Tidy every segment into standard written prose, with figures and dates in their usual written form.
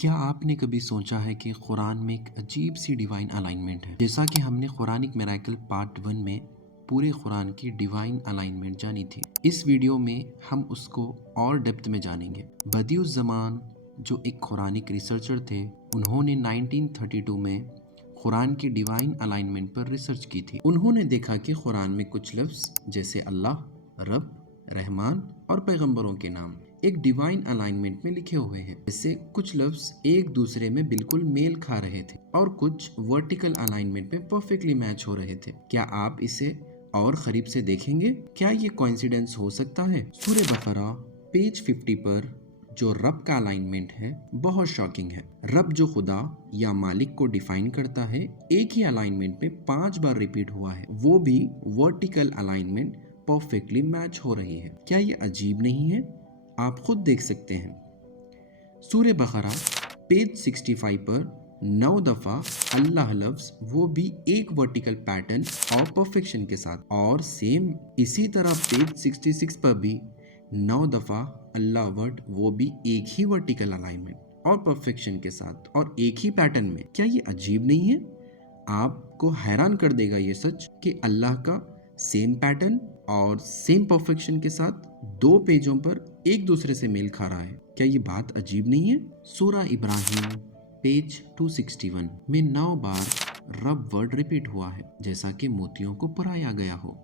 क्या आपने कभी सोचा है कि कुरान में एक अजीब सी डिवाइन अलाइनमेंट है? जैसा कि हमने कुरानिक मिरेकल पार्ट 1 में पूरे कुरान की डिवाइन अलाइनमेंट जानी थी। इस वीडियो में हम उसको और डेप्थ में जानेंगे। बदियुज़्ज़मान जो एक कुरानिक रिसर्चर थे, उन्होंने 1932 में कुरान की डिवाइन अलाइनमेंट पर रिसर्च की थी। उन्होंने देखा कि कुरान में कुछ लफ्ज़ जैसे अल्लाह, रब, रहमान और पैगंबरों के नाम एक डिवाइन अलाइनमेंट में लिखे हुए हैं। जैसे कुछ लफ्ज एक दूसरे में बिल्कुल मेल खा रहे थे और कुछ वर्टिकल अलाइनमेंट में परफेक्टली मैच हो रहे थे। क्या आप इसे और करीब से देखेंगे? क्या ये कोइंसिडेंस हो सकता है? सूरह बकरा पेज 50 पर जो रब का अलाइनमेंट है बहुत शॉकिंग है। रब जो खुदा या मालिक को डिफाइन करता है, एक ही अलाइनमेंट में 5 बार रिपीट हुआ है, वो भी वर्टिकल अलाइनमेंट परफेक्टली मैच हो रही है। क्या ये अजीब नहीं है? आप खुद देख सकते हैं। सूरह बकरा पेज 65 पर 9 दफा अल्लाह लफ्ज, वो भी एक वर्टिकल पैटर्न और परफेक्शन के साथ, और सेम इसी तरह पेज 66 पर भी 9 दफा अल्लाह वर्ड, वो भी एक ही वर्टिकल अलाइनमेंट और परफेक्शन के साथ और एक ही पैटर्न में। क्या ये अजीब नहीं है? आपको हैरान कर देगा ये सच कि अल्लाह का सेम पैटर्न और सेम परफेक्शन के साथ 2 पेजों पर एक दूसरे से मेल खा रहा है। क्या ये बात अजीब नहीं है? सूरह इब्राहिम पेज 261 में 9 बार रब वर्ड रिपीट हुआ है, जैसा कि मोतियों को पुराया गया हो,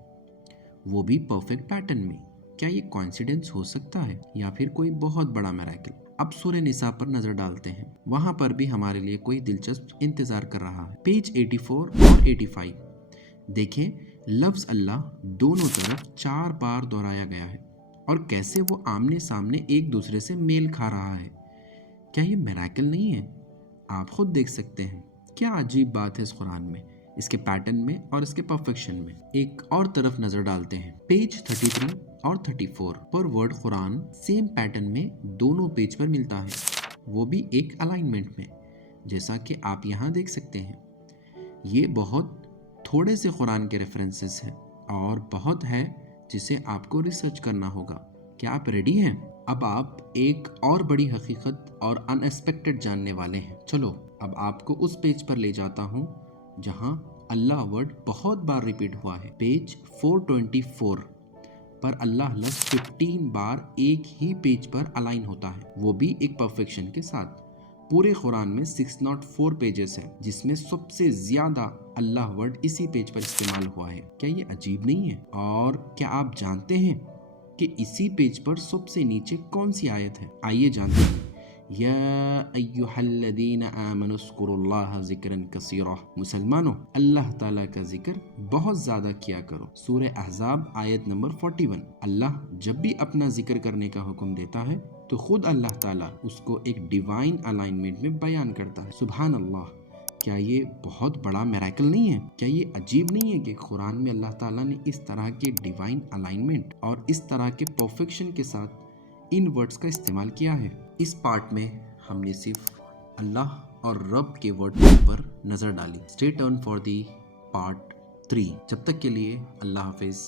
वो भी परफेक्ट पैटर्न में। क्या ये कोइंसिडेंस हो सकता है या फिर कोई बहुत बड़ा मिरेकल? अब सूरह निसा पर नजर डालते हैं। वहां पर भी हमारे लिए कोई दिलचस्प इंतजार कर रहा है। पेज 84 और 85 देखें, लफ्ज अल्लाह दोनों तरफ 4 बार दोहराया गया है और कैसे वो आमने सामने एक दूसरे से मेल खा रहा है। क्या ये मिरेकल नहीं है? आप खुद देख सकते हैं। क्या अजीब बात है इस कुरान में, इसके पैटर्न में और इसके परफेक्शन में। एक और तरफ नजर डालते हैं। पेज 33 और 34 पर वर्ड कुरान सेम पैटर्न में दोनों पेज पर मिलता है, वो भी एक अलाइनमेंट में, जैसा कि आप यहाँ देख सकते हैं। ये बहुत थोड़े से कुरान के रेफरेंसेस हैं और बहुत है जिसे आपको रिसर्च करना होगा। क्या आप रेडी हैं? अब आप एक और बड़ी हकीकत और अनएक्सपेक्टेड जानने वाले हैं। चलो अब आपको उस पेज पर ले जाता हूँ जहाँ अल्लाह वर्ड बहुत बार रिपीट हुआ है। पेज 424 पर अल्लाह लफ्ज़ 15 बार एक ही पेज पर अलाइन होता है, वो भी एक परफेक्शन के साथ। पूरे कुरान में 604 पेजेस है, जिसमें सबसे ज्यादा अल्लाह वर्ड इसी पेज पर इस्तेमाल हुआ है। क्या ये अजीब नहीं है? और क्या आप जानते हैं कि इसी पेज पर सबसे नीचे कौन सी आयत है? आइए जानते हैं। या अय्युहल्लज़ीना आमनुज़्कुरुल्लाह ज़िक्रन कसीरा, मुसलमानों अल्लाह ताला का जिक्र बहुत ज्यादा किया करो। सूरह अहज़ाब आयत नंबर 41। अल्लाह जब भी अपना जिक्र करने का हुक्म देता है तो खुद अल्लाह ताला उसको एक डिवाइन अलाइनमेंट में बयान करता है। सुभान अल्लाह। क्या ये बहुत बड़ा मिरेकल नहीं है? क्या ये अजीब नहीं है कि कुरान में अल्लाह ताला ने इस तरह के डिवाइन अलाइनमेंट और इस तरह के परफेक्शन के साथ इन वर्ड्स का इस्तेमाल किया है? इस पार्ट में हमने सिर्फ अल्लाह और रब के वर्ड पर नजर डाली। Stay tuned for the part 3। जब तक के लिए अल्लाह हाफिज।